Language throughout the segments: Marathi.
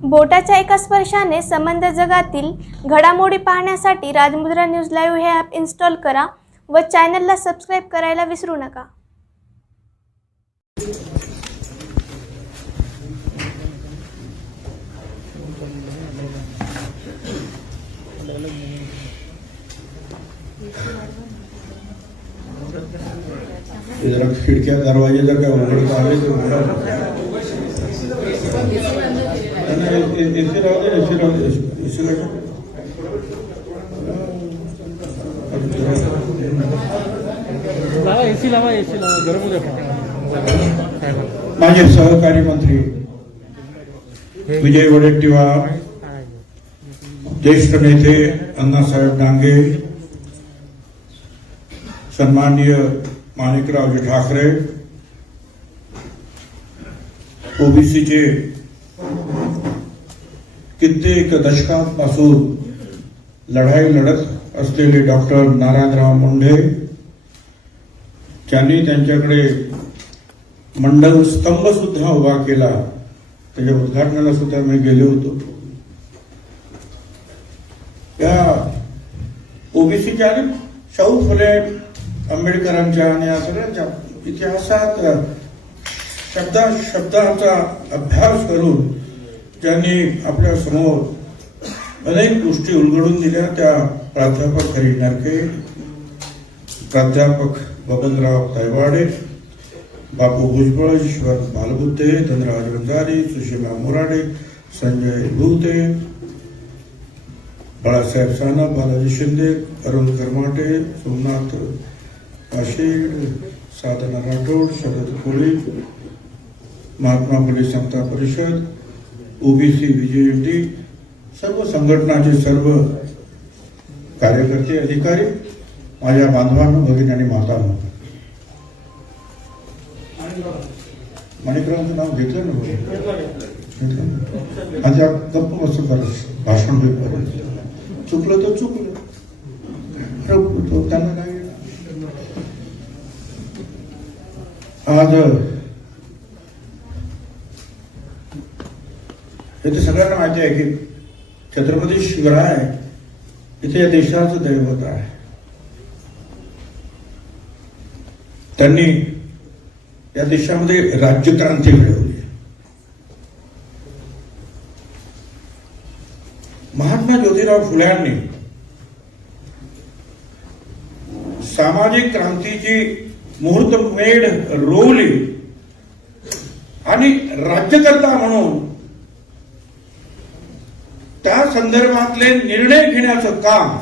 बोटाच्या एका स्पर्शाने संबंध जगातील घडामोडी पाहण्यासाठी राजमुद्रा न्यूज लाईव्ह हे ॲप इन्स्टॉल करा व चॅनलला सबस्क्राईब करायला विसरू नका. जरा खिडक्या दरवाजे जर का उघडत आले तर एसी राहू दे एसी लावा गरम होऊ द्या. माझे सहकारी मंत्री विजय वडेट्टीवार, ज्येष्ठ नेते अण्णासाहेब डांगे, सन्माननीय माणिकरावजी ठाकरे, ओबीसीचे कित्येक दशकांपासून लढाई लढत असलेले डॉक्टर नारायणराव मुंढे, त्यांनी त्यांच्याकडे मंडल स्तंभ सुद्धा उभा केला. त्याच्या उद्घाटनाला सुद्धा मी गेलो होतो. या ओबीसीच्या शाहू फुले आंबेडकरांच्या आणि या सगळ्यांच्या इतिहासात शब्दांचा अभ्यास करून ज्यांनी आपल्या समोर अनेक गोष्टी उलगडून दिल्या त्या प्राध्यापक हरी नरके, प्राध्यापक बबनराव तायवाडे, बापू भुजबळ, ईश्वर बालबुद्धे, धनराज वंजारी, सुषमा मोराडे, संजय भुते, बाळासाहेब सानप, बालाजी शिंदे, अरुण करमाटे, सोमनाथ पाशेड, साधना राठोड, शरद कोळी, महात्मा फुले समता परिषद, ओबीसी विजययुती, सर्व संघटनाचे सर्व कार्यकर्ते, अधिकारी, माझ्या बांधवांनो, भगिनी आणि मातांनो, माणिकरावांचं नाव घेतलं ना माझ्या गप्प मस्त भाषण होईपर्यंत चुकलं तर चुकलं, त्यांना नाही. आज इथे सगळ्यांना माहिती आहे की छत्रपती शिवराय इथे या देशाचं दैवत आहे. त्यांनी या देशामध्ये राज्यक्रांती घडवली. महात्मा ज्योतिराव फुल्यांनी सामाजिक क्रांतीची मुहूर्तमेढ रोवली आणि राज्यकर्ता म्हणून त्या संदर्भातले निर्णय घेण्याचं काम,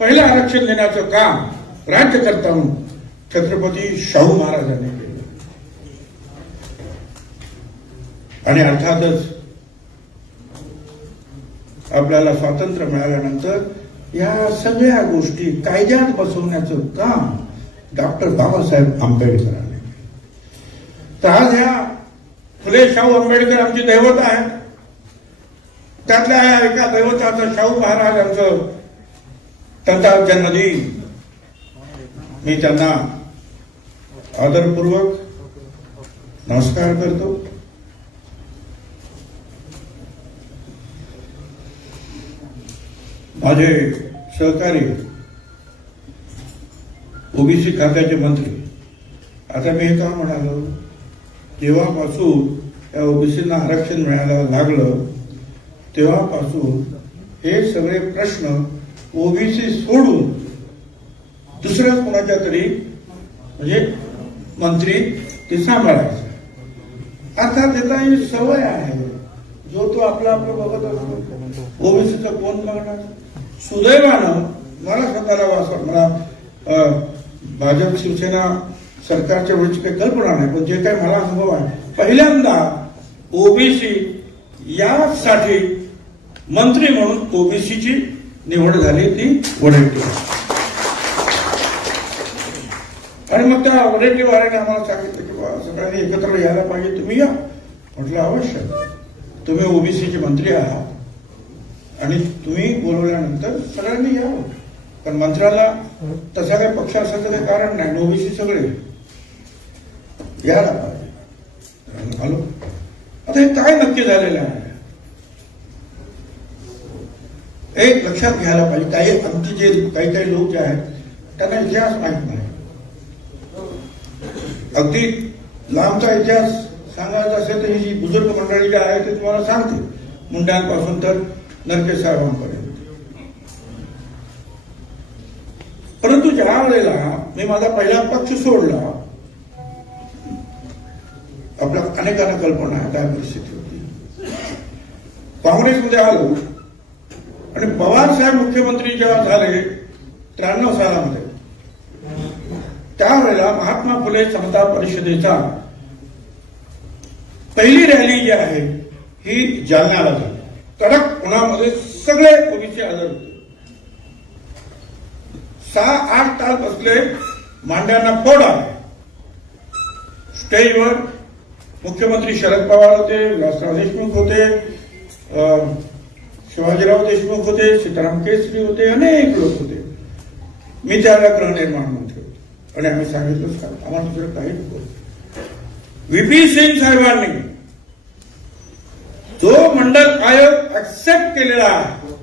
पहिलं आरक्षण देण्याचं काम राज्यकर्ता म्हणून छत्रपती शाहू महाराजांनी केलं. आणि अर्थातच आपल्याला स्वातंत्र्य मिळाल्यानंतर या सगळ्या गोष्टी कायद्यात बसवण्याचं काम डॉक्टर बाबासाहेब आंबेडकरांनी केलं. तर आज ह्या फुले शाहू आंबेडकर आमची दैवत आहे. त्यातल्या एका दैवताचं शाहू महाराजांचं त्यांचा जन्मदिन मी त्यांना आदरपूर्वक नमस्कार करतो. माझे सहकारी ओबीसी खात्याचे मंत्री, आता मी हे का म्हणालो, जेव्हापासून या ओबीसींना आरक्षण मिळायला लागलं तेव्हापासून हे सगळे प्रश्न ओबीसी सोडून दुसऱ्या कोणाच्या तरी म्हणजे मंत्री ते सांभाळायचं. अर्थात त्याचा ही सवय आहे, जो तो आपलं बघत असतो. ओबीसीचं कोण बघणार. सुदैवानं मला स्वतःला मला भाजप शिवसेना सरकारच्या वेळची काही कल्पना नाही, पण जे काही मला अनुभव आहे, पहिल्यांदा ओबीसी यासाठी मंत्री म्हणून ओबीसीची निवड झाली ती वडेट्टीवार. आणि मग त्या वडेट्टीवाराने आम्हाला सांगितलं की सगळ्यांनी एकत्र यायला पाहिजे, तुम्ही या. म्हटलं अवश्य, तुम्ही ओबीसीचे मंत्री आहात आणि तुम्ही बोलवल्यानंतर सगळ्यांनी यावं. पण मंत्र्याला तसा काही पक्ष असायचं काही कारण नाही, ओबीसी सगळे यायला पाहिजे. आलो. आता हे काय नक्की झालेलं आहे, एक लक्षात घ्यायला पाहिजे, काही आमची जे काही लोक जे आहेत त्यांना इतिहास माहित नाही. अगदी लांबचा इतिहास सांगायचा असेल तर ही जी बुजुर्ग मंडळी जी आहे ते तुम्हाला सांगते, मुंड्यांपासून तर नरके साहेबांपर्यंत. परंतु ज्या वेळेला मी माझा पहिला पक्ष सोडला, आपल्या अनेकांना कल्पना आहे काय परिस्थिती होती. काँग्रेसमध्ये आलो आणि पवार साहेब मुख्यमंत्री जेव्हा झाले 93 सालामध्ये, त्यावेळेला महात्मा फुले समता परिषदेचा पहिली रॅली जी आहे ही जालन्याला झाली. कडक उन्हामध्ये सगळे ओबीसी हजर होते. 6-8 तास बसले, मांड्यांना फोड आले. स्टेजवर मुख्यमंत्री शरद पवार होते, विलासराव देशमुख होते, शिवाजीराव देशमुख होते, सीताराम केसरी होते, अनेक लोक होते. मी त्याला गृहनिर्माण मंत्री होतो आणि आम्ही सांगितलं आम्हाला दुसरं काही नको. व्हीपी सिंग साहेबांनी जो मंडल आयोग ऍक्सेप्ट केलेला आहे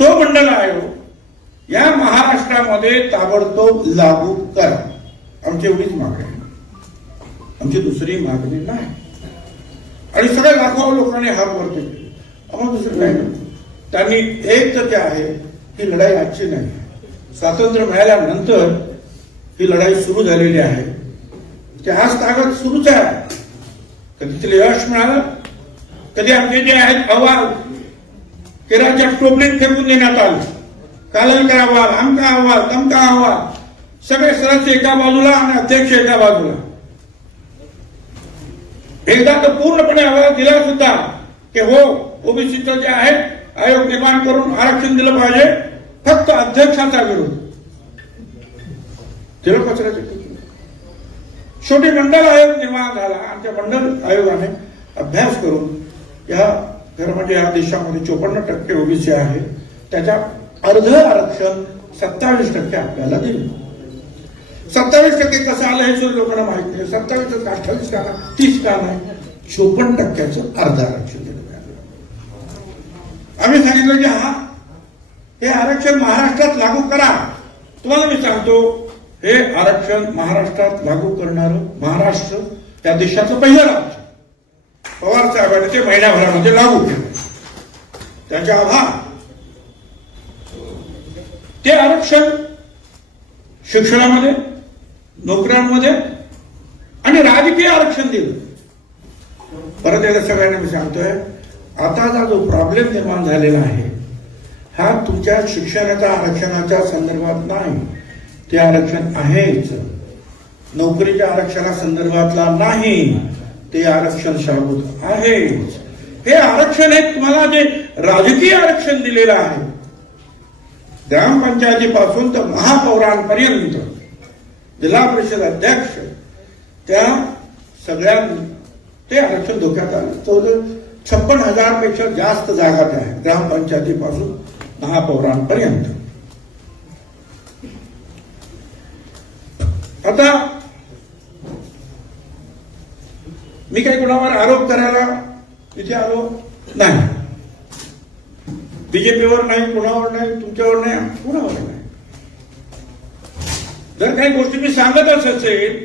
तो मंडल आयोग या महाराष्ट्रामध्ये ताबडतोब लागू करा. आमची एवढीच मागणी आहे, आमची दुसरी मागणी नाही. आणि सगळ्या लाखो लोकांनी हात वरती केले, आम्हाला दुसरं काही नाही. त्यांनी एक तर ते आहे ही लढाई आजची नाही, स्वातंत्र्य मिळाल्यानंतर ही लढाई सुरू झालेली आहे. ते आज ताकद सुरूच आहे. कधी तिला यश मिळालं, कधी आमचे जे आहेत अहवाल केराच्या टोपलीत फेकून देण्यात आले. कालनकर अहवाल, आमका अहवाल, तमका अहवाल, सगळे सदस्य एका बाजूला आणि अध्यक्ष एका बाजूला. एकदा तर पूर्णपणे अहवाल दिला सुद्धा की हो ओबीसीचं जे आहे आयोग निर्माण करून आरक्षण दिलं पाहिजे, फक्त अध्यक्षाचा विरोध. तिला कचऱ्याचे शेवटी मंडल आयोग निर्माण झाला. आमच्या मंडल आयोगाने अभ्यास करून या म्हणजे या देशामध्ये 54% ओबीसी आहे, त्याच्या अर्ध आरक्षण 27% आपल्याला दिलं. 27% कसं आलं हे सुद्धा लोकांना माहित नाही. 27 28 का नाही, 30 का नाही, 54% अर्ध आरक्षण दिलं. आम्ही सांगितलं की हे आरक्षण महाराष्ट्रात लागू करा. तुम्हाला मी सांगतो, हे आरक्षण महाराष्ट्रात लागू करणारं महाराष्ट्र त्या देशाचं पहिलं राज्य. पवार साहेबांनी ते महिन्याभरामध्ये लागू केलं. त्याचे आभार. ते आरक्षण शिक्षणामध्ये, नोकऱ्यांमध्ये आणि राजकीय आरक्षण दिलं. परत एकदा सगळ्यांना मी सांगतोय, आताचा जो प्रॉब्लेम निर्माण झालेला आहे हा तुमच्या शिक्षणाच्या आरक्षणाच्या संदर्भात नाही. ते आरक्षण आहेच, नोकरीच्या आरक्षणा संदर्भातला नाही. ते आरक्षण शाबूत आहेच. हे आरक्षण हे तुम्हाला जे राजकीय आरक्षण दिलेलं आहे, ग्रामपंचायतीपासून तर महापौरांपर्यंत, जिल्हा परिषद अध्यक्ष, त्या सगळ्या ते आरक्षण धोक्यात आलं. 56,000 पेक्षा जास्त जागा त्या आहेत, ग्रामपंचायतीपासून महापौरांपर्यंत. आता मी काही कुणावर आरोप करायला इथे आलो नाही. बीजेपीवर नाही, कुणावर नाही, तुमच्यावर नाही, कुणावर नाही. जर काही गोष्टी मी सांगतच असेल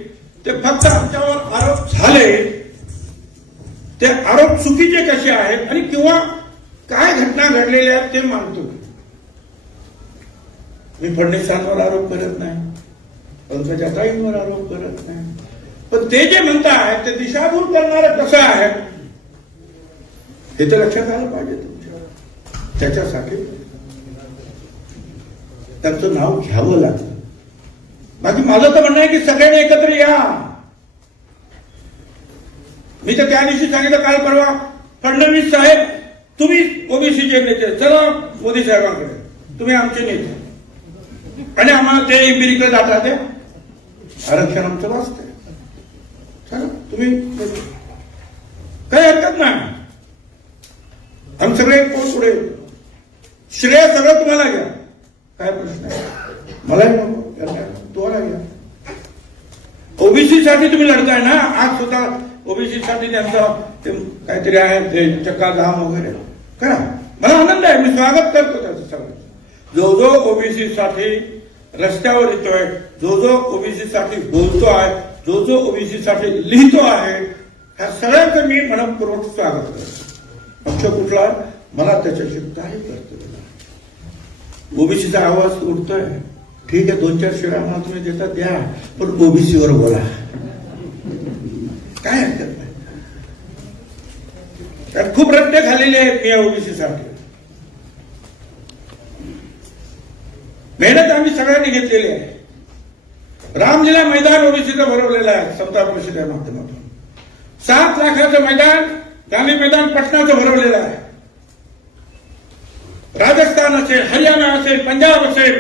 ते फक्त आमच्यावर आरोप झाले, ते आरोप चुकीचे कसे आहेत आणि किंवा काय घटना घडलेल्या आहेत ते मानतो. मी फडणवीसांवर आरोप करत नाही, पंकजाताईंवर आरोप करत नाही. पण ते जे म्हणतात ते दिशाभूल करणारं कसं आहे हे तर लक्षात आलं पाहिजे तुमच्या. त्याच्यासाठी त्यांचं नाव घ्यावं लागलं. बाकी माझं तर म्हणणं आहे की सगळ्यांनी एकत्र या. मी तर त्या दिवशी सांगितलं, काल परवा, फडणवीस साहेब तुम्ही ओबीसीचे नेते, चला मोदी साहेबांकडे, तुम्ही आमचे नेते आणि आम्हाला ते एम्पिरिकल डाटा द्या, आरक्षण आमचं वाचतंय, चला तुम्ही, काही हरकत नाही. आम्ही सगळे कोण पुढे, श्रेय सगळं तुम्हाला घ्या, काय प्रश्न आहे, मलाही नको, तुम्हाला घ्या. ओबीसी साठी तुम्ही लढताय ना. आज स्वतः ओबीसी साठी त्यांचं ते काहीतरी आहे ते चक्काजाम वगैरे करा, मला आनंद आहे, मी स्वागत करतो त्याचं सगळं. जो जो ओबीसी साठी रस्त्यावर येतोय, जो जो ओबीसी साठी बोलतो आहे, जो जो ओबीसी साठी लिहितो आहे, ह्या सगळ्यांचं मी मनपूर्वक स्वागत करतो. पक्ष कुठला मला त्याच्याशी काही कर्तव्य नाही. ओबीसीचा आवाज उठतोय, ठीक आहे, 2-4 शिव्या मला तुम्ही देतात द्या, पण ओबीसीवर बोला, काय हरकत नाही. त्यात खूप रट्टे झालेले आहेत मी या ओबीसीसाठी. मेहनत आम्ही सगळ्यांनी घेतलेली आहे. रामलीला मैदान ओबीसीचं भरवलेलं आहे समता परिषदेच्या माध्यमातून. 7 लाखाचं मैदान गांधी मैदान पटनाचं भरवलेलं आहे. राजस्थान असेल, हरियाणा असेल, पंजाब असेल,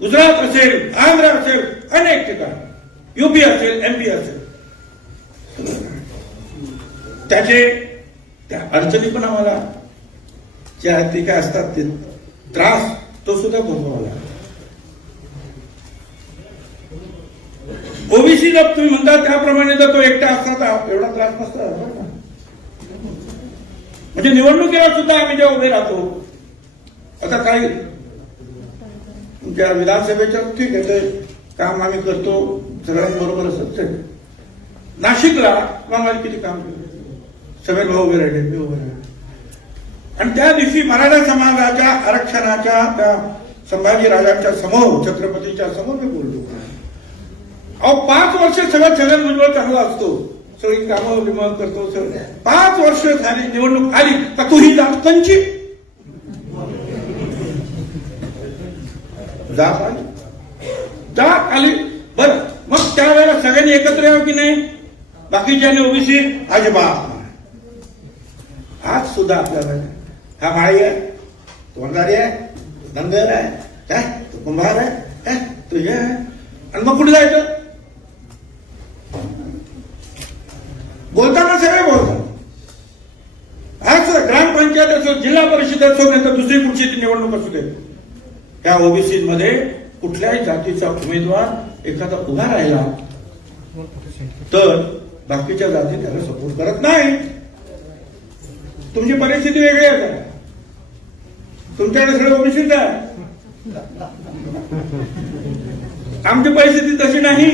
गुजरात असेल, आंध्र असेल, अनेक ठिकाणी, युपी असेल, एमपी असेल, त्याचे त्या अडचणी पण आम्हाला ज्या ते काय असतात ते त्रास तो सुद्धा भोगावा लागला. ओबीसी जर तुम्ही म्हणता त्याप्रमाणे जर तो एकटा असता तर एवढा त्रास नसता. म्हणजे निवडणुकीला सुद्धा आम्ही जेव्हा उभे राहतो, आता काही तुमच्या विधानसभेच्या ठीक आहे ते काम आम्ही करतो सगळ्यांबरोबर असत. नाशिकला माझे किती काम केलं, समीर भाऊ उभे राहिले, मी उभे राहिले, आणि त्या दिवशी मराठा समाजाच्या आरक्षणाच्या त्या संभाजीराजांच्या समोर, छत्रपतीच्या समोर मी बोललो. अहो 5 वर्ष सगळं छगन भुजबळ चांगला असतो, सगळी कामं विमं करतो, सगळं 5 वर्ष झाली, निवडणूक आली का तू ही जात कंची जात आली. बर मग त्यावेळेला सगळ्यांनी एकत्र यावं की नाही, बाकीच्यांनी ओबीसी अजिबात. आज सुद्धा आपल्याला हा माळी आहे, तो वंजारी आहे, धनगर आहे, काय तो कुंभार आहे, काय तो हे आहे, आणि मग कुठे जायचं? बोलताना सगळे बोलतात. आज ग्रामपंचायत असो, जिल्हा परिषद असो, नाही तर दुसरी कुठची निवडणूक असू दे, त्या ओबीसी मध्ये कुठल्याही जातीचा उमेदवार एखादा उभा राहिला तर बाकीच्या जाती त्याला सपोर्ट करत नाही. तुमची परिस्थिती वेगळी आहे, तुमच्याकडे सगळं ओबीसीच आहे, आमची परिस्थिती तशी नाही.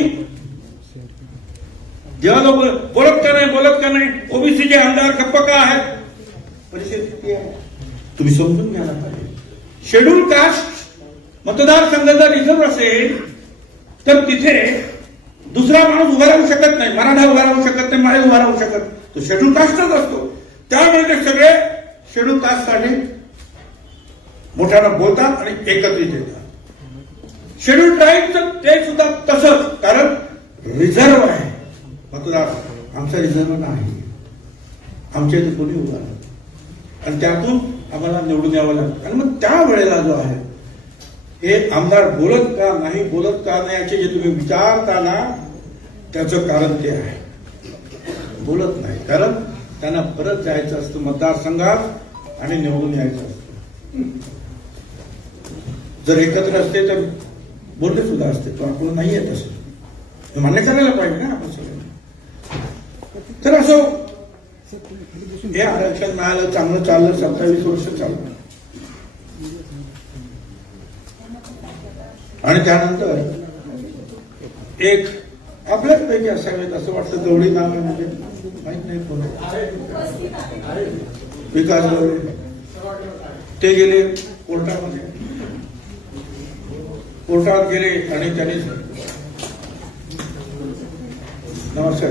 जेव्हा लोक बोलत का नाही ओबीसीचे आमदार गप्प का आहेत, परिस्थिती आहे तुम्ही समजून घ्यायला पाहिजे. शेड्यूल कास्ट मतदारसंघ जर रिझर्व असेल तर तिथे दुसरा माणूस उभा राहू शकत नाही, मराठा उभा राहू शकत नाही, माळे उभा राहू शकत, तो शेड्यूल कास्टच असतो. त्यामुळे ते सगळे शेड्यूल कास्टसाठी मोठ्यानं बोलतात आणि एकत्रित येतात. शेड्यूल ट्राईबचं ते सुद्धा तसंच, कारण रिझर्व आहे मतदार, आमचा रिझर्व नाही, आमच्या इथे कोणी उभा नाही, आणि त्यातून आम्हाला निवडून यावं लागतं. आणि मग त्या वेळेला जो आहे हे आमदार बोलत का नाही, बोलत का नाही याचे जे तुम्ही विचारता ना, त्याचं कारण ते आहे, बोलत नाही, कारण त्यांना परत जायचं असतं मतदारसंघात आणि निवडून यायचं असतं. जर एकत्र असते तर बोलले सुद्धा असते, तो आपण नाहीये तसं, मान्य करायला पाहिजे ना आपण सगळं. तर असं हे आरक्षण मिळालं, चांगलं चाललं, 27 वर्ष चाललं, आणि त्यानंतर एक आपल्यापैकी असावेत असं वाटतं, गवळी नाव म्हणजे माहित नाही कोण, विकास गवळी, ते गेले कोर्टामध्ये, कोर्टात गेले आणि त्यांनी नमस्कार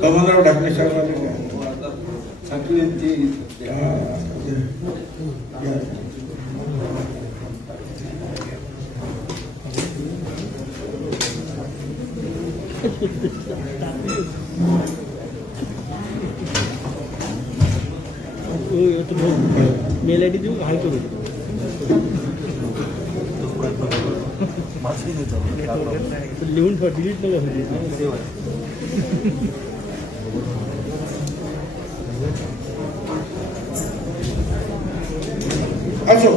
बबनराव ढाकणे साहेबांनी मेल आय डी देऊ, हाय करू लिहून ठेवा, डिलीट नको. असो,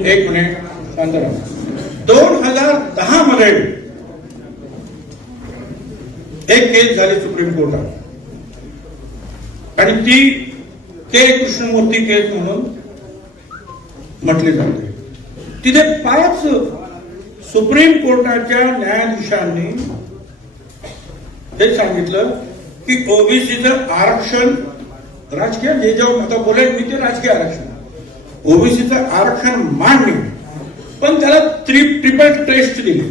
एक मिनिट शांत राहा. 2010 मध्ये एक केस झाली सुप्रीम कोर्टात आणि ती के कृष्णमूर्ती केस म्हणून म्हटली जाते. तिथे 5 सुप्रीम कोर्टाच्या न्यायाधीशांनी हे सांगितलं की ओबीसीचं आरक्षण राजकीय, जे जेव्हा आता बोलेल मी ते राजकीय आरक्षण, ओबीसीचं आरक्षण मान्य, पण त्याला ट्रिपल टेस्ट दिली,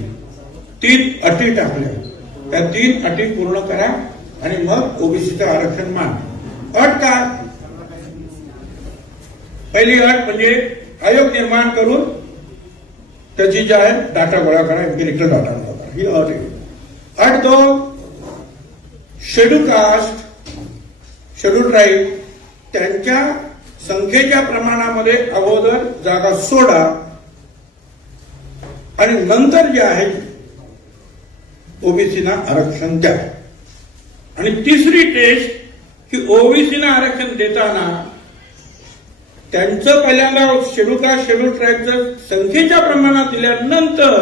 3 अटी टाकल्या. त्या 3 अटी पूर्ण करा आणि मग ओबीसीचं आरक्षण मान्य. अट काय? पहिली अट म्हणजे आयोग निर्माण करून त्याची जी आहे डाटा गोळा करा, एम्पिरिकल डाटा गोळा करा, ही अट आहे. अट 2, शेड्यूल कास्ट, शेड्यूल ट्राईब त्यांच्या संख्येच्या प्रमाणामध्ये अगोदर जागा सोडा आणि नंतर जे आहे ओबीसीना आरक्षण द्या. आणि तिसरी टेस्ट की ओबीसीना आरक्षण देताना त्यांचं पहिल्यांदा शेड्यूल कास्ट, शेड्यूल ट्राईबचं संख्येच्या प्रमाणात दिल्यानंतर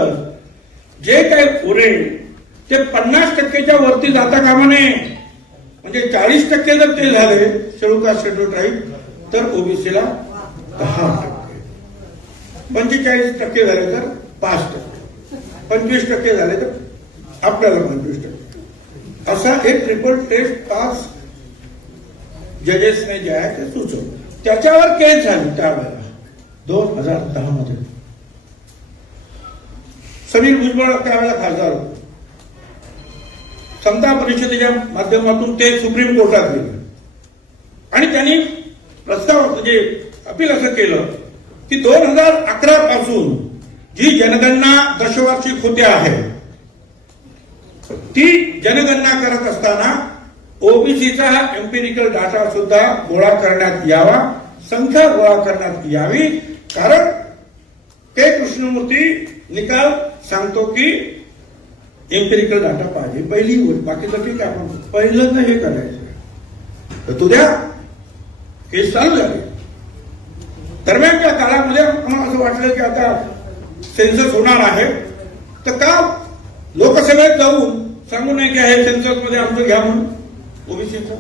जे काही उरेल ते 50%च्या वरती जाता कामा नये. म्हणजे 40% जर ते झाले शेड्यूल कास्ट, शेड्यूल ट्राईब तर ओबीसीला 10%, 45% झाले तर 5%, 25% झाले तर आपल्याला 25%. असा एक ट्रिपल टेस्ट 5 जजेसने जे आहे ते सुचवलं. त्याच्यावर केस झाली त्यावेळेला 2010 मध्ये. समीर भुजबळ त्यावेळेला खासदार होते. समता परिषदेच्या माध्यमातून ते सुप्रीम कोर्टात गेले आणि त्यांनी प्रस्ताव म्हणजे अपील असं केलं की 2011 पासून जी जनगणना दशवार्षिक होते आहे ती जनगणना करत असताना ओबीसीचा एम्पिरिकल डाटा सुद्धा गोळा करण्यात यावा, संख्या गोळा करण्यात यावी. कारण के कृष्णमूर्ती निकाल सांगतो की एम्पिरिकल डाटा पाहिजे, पहिली गोष्ट. बाकीचं ठीक आहे, आपण पहिल्यांदा हे करायचं. तर तुझ्या केस चालू झाले. दरम्यानच्या काळामध्ये आम्हाला असं वाटलं की आता सेन्सस होणार आहे, तर का लोकसभेत जाऊन सांगू नये की हे सेन्सस मध्ये आमचं घ्या म्हणून ओबीसीचं.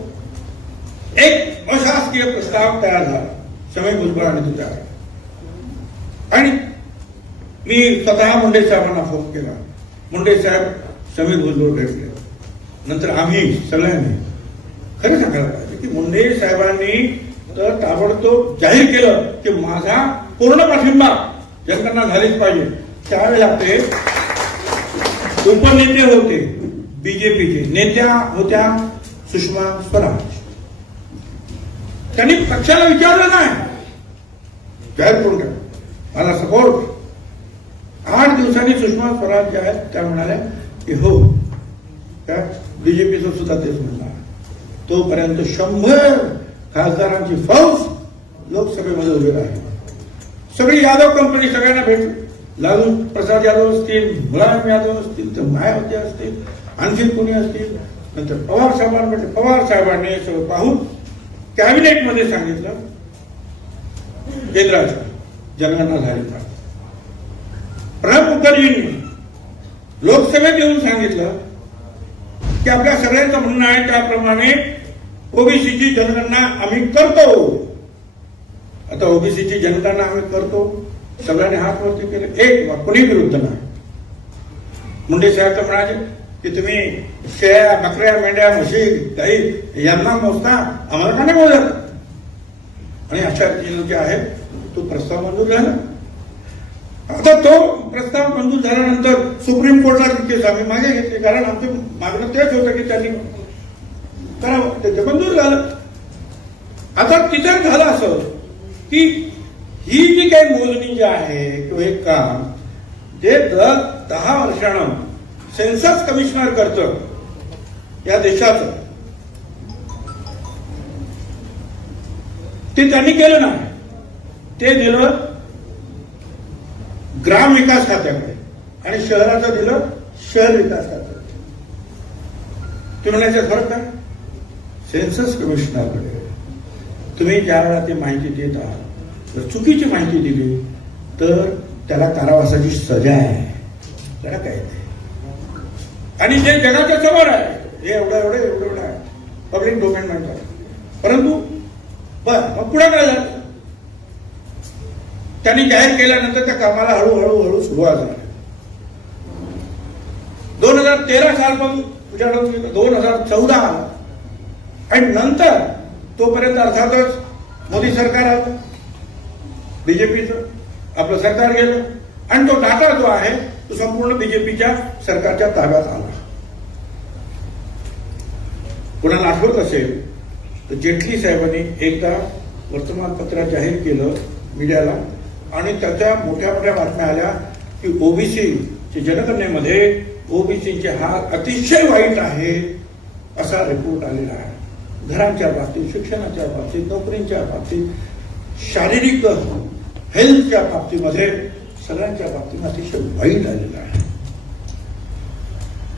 एक अशासकीय प्रस्ताव तयार झाला समीर भुजबळ आणि तुझ्या. आणि मी स्वतः मुंडे साहेबांना फोन केला. मुंडे साहेब समीर भुजबळ भेटले. नंतर आम्ही सगळ्यांनी खरं सांगायला पाहिजे की मुंडे साहेबांनी तर ताबडतोब जाहीर केलं की माझा पूर्ण पाठिंबा जनगणना झालीच पाहिजे. त्यावेळेला ते उपनेते होते, बीजेपीचे नेत्या होत्या सुषमा स्वराज. त्यांनी पक्षाला विचारलं नाही, जाहीर करून द्या मला सपोर्ट. 8 दिवसांनी सुषमा स्वराज ज्या आहेत त्या म्हणाल्या की हो, त्या बीजेपीचं सुद्धा तेच म्हणणार. तोपर्यंत 100 खासदारांची फौज लोकसभेमध्ये उभी राहिली. सगळी यादव कंपनी सगळ्यांना भेटली. लालू प्रसाद यादव असतील, मुलायम यादव असतील, तर मायावती असतील, आणखी कोणी असतील. नंतर पवार साहेबांना भेटले. पवार साहेबांनी सगळं पाहून कॅबिनेटमध्ये सांगितलं केंद्राच्या जनगणना झाली पाहिजे. प्रणब मुखर्जींनी लोकसभेत येऊन सांगितलं की आपल्या सगळ्यांचं म्हणणं आहे त्याप्रमाणे ओबीसीची जनगणना आम्ही करतो. आता ओबीसीची जनगणना आम्ही करतो, सगळ्यांनी हात वरती केले, एक कोणी विरुद्ध नाही. मुंडे साहेब तर म्हणाले की तुम्ही शेळ्या, बकऱ्या, मेंढ्या, म्हशी, गाई यांना मोजता, आम्हाला का नाही मोजत. आणि अशा रीतीने जे आहे तो प्रस्ताव मंजूर झाला. आता तो प्रस्ताव मंजूर झाल्यानंतर सुप्रीम कोर्टात केस आम्ही मागे घेतली, कारण आमचं मागणं तेच होतं की त्यांनी करावं. ते मंजूर झालं. आता तिथे झालं असं की ही जी काही मोजणी जी आहे किंवा एक काम ते दर 10 वर्षानं सेन्सस कमिशनर करतं या देशाचं, ते त्यांनी केलं नाही. ते दिलं ग्राम विकास खात्याकडे आणि शहराचं दिलं शहर विकास खात्याकडे. ते म्हणायचं फरक काय? सेन्सस कमिशनरकडे तुम्ही ज्या वेळा ती माहिती देत आहात, जर चुकीची माहिती दिली तर त्याला कारावासाची सजा आहे. त्याला काय ते आणि जे जगाच्या समोर आहे हे एवढं आहे पब्लिक डोमेन म्हणतात. परंतु मग पुढे काय झालं, त्यांनी जाहीर केल्यानंतर त्या कामाला हळूहळू सुरुवात झाली. 2013 सालपासून तुझ्याकडून 2014 आणि नंतर तोपर्यंत अर्थातच मोदी सरकार आलं, बीजेपीचं आपलं सरकार गेलं आणि तो डाटा जो आहे तो संपूर्ण बीजेपीच्या सरकारच्या ताब्यात आला. कोणाला आठवत असेल तर जेटली साहेबांनी एकदा वर्तमानपत्रात जाहीर केलं मीडियाला आणि त्याच्या मोठ्या बातम्या आल्या की ओबीसी जनगणनेमध्ये ओबीसीचे हाल अतिशय वाईट आहे असा रिपोर्ट आलेला आहे. घरांच्या बाबतीत, शिक्षणाच्या बाबतीत, नोकरींच्या बाबतीत, शारीरिक हेल्थच्या बाबतीमध्ये सगळ्यांच्या बाबतीत अतिशय वाईट आलेला आहे.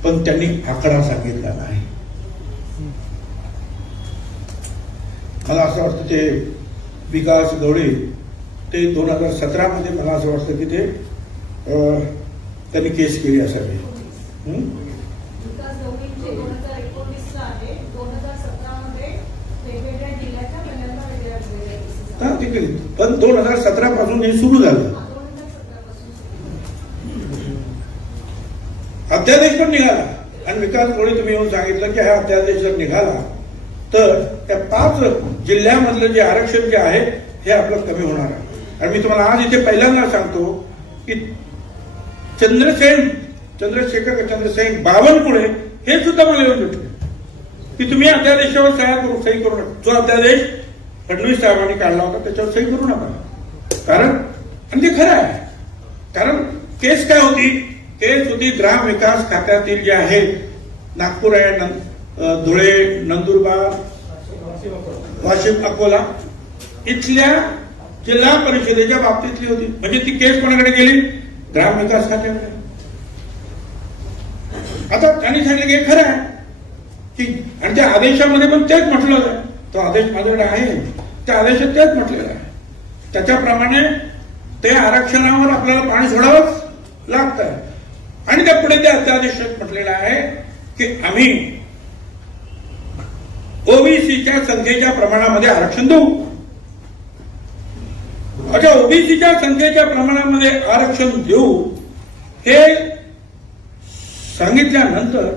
पण त्यांनी आकडा सांगितला नाही. मला असं वाटतं ते विकास गवळी ते 2017 मध्ये मला असं वाटतं की ते त्यांनी केस केली असावी. पण 2017 पासून हे सुरू झालं. अध्यादेश पण निघाला आणि विकास गवळी तुम्ही येऊन सांगितलं की हा अध्यादेश जर निघाला तर त्या 5 जिल्ह्यामधलं जे आरक्षण जे आहे हे आपलं कमी होणार आहे. आणि मी तुम्हाला आज इथे पहिल्यांदा सांगतो की चंद्रसेन बावनकुळे हे सुद्धा मला येऊन भेटले की तुम्ही अध्यादेशावर सही करू नका. जो अध्यादेश फडणवीस साहेबांनी काढला होता त्याच्यावर सही करू नका. कारण आणि ते खरं आहे. कारण केस काय होती, केस होती ग्राम विकास खात्यातील जे आहे नागपूर आहे, धुळे, नंदुरबार, वाशिम, अकोला इथल्या जिल्हा परिषदेच्या बाबतीतली होती. म्हणजे ती केस कोणाकडे गेली, ग्राम विकास खात्याकडे. आता त्यांनी सांगितलं की खरं आहे की आणि त्या आदेशामध्ये पण तेच म्हटलं आहे. तो आदेश माझ्याकडे आहे, त्या आदेशात तेच म्हटलेलं आहे. त्याच्याप्रमाणे ते आरक्षणावर आपल्याला पाणी सोडावंच लागतं. आणि त्या पुढे त्या अध्यादेशात म्हटलेलं आहे की आम्ही ओबीसीच्या संख्येच्या प्रमाणामध्ये आरक्षण देऊ. अच्छा, ओबीसीच्या संख्येच्या प्रमाणामध्ये आरक्षण देऊ हे सांगितल्यानंतर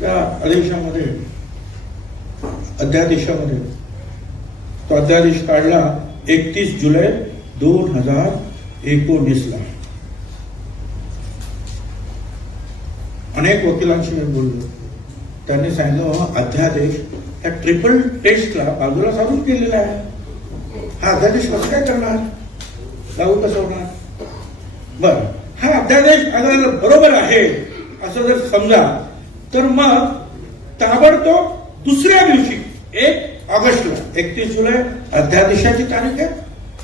त्या आदेशामध्ये अध्यादेशामध्ये तो अध्यादेश काढला 31 जुलै 2019 ला. अनेक वकिलांशी मी बोललो. त्यांनी सांगितलं अध्यादेश त्या ट्रिपल टेस्टला बाजूला सारून केलेला आहे. हा अध्यादेश कसं काय करणार, लागू कसं होणार. बर, हा अध्यादेश अगर बरोबर आहे असं जर समजा तर मग ताबडतोब दुसऱ्या दिवशी 1 ऑगस्टला 31 जुलै अध्यादेशाची तारीख आहे.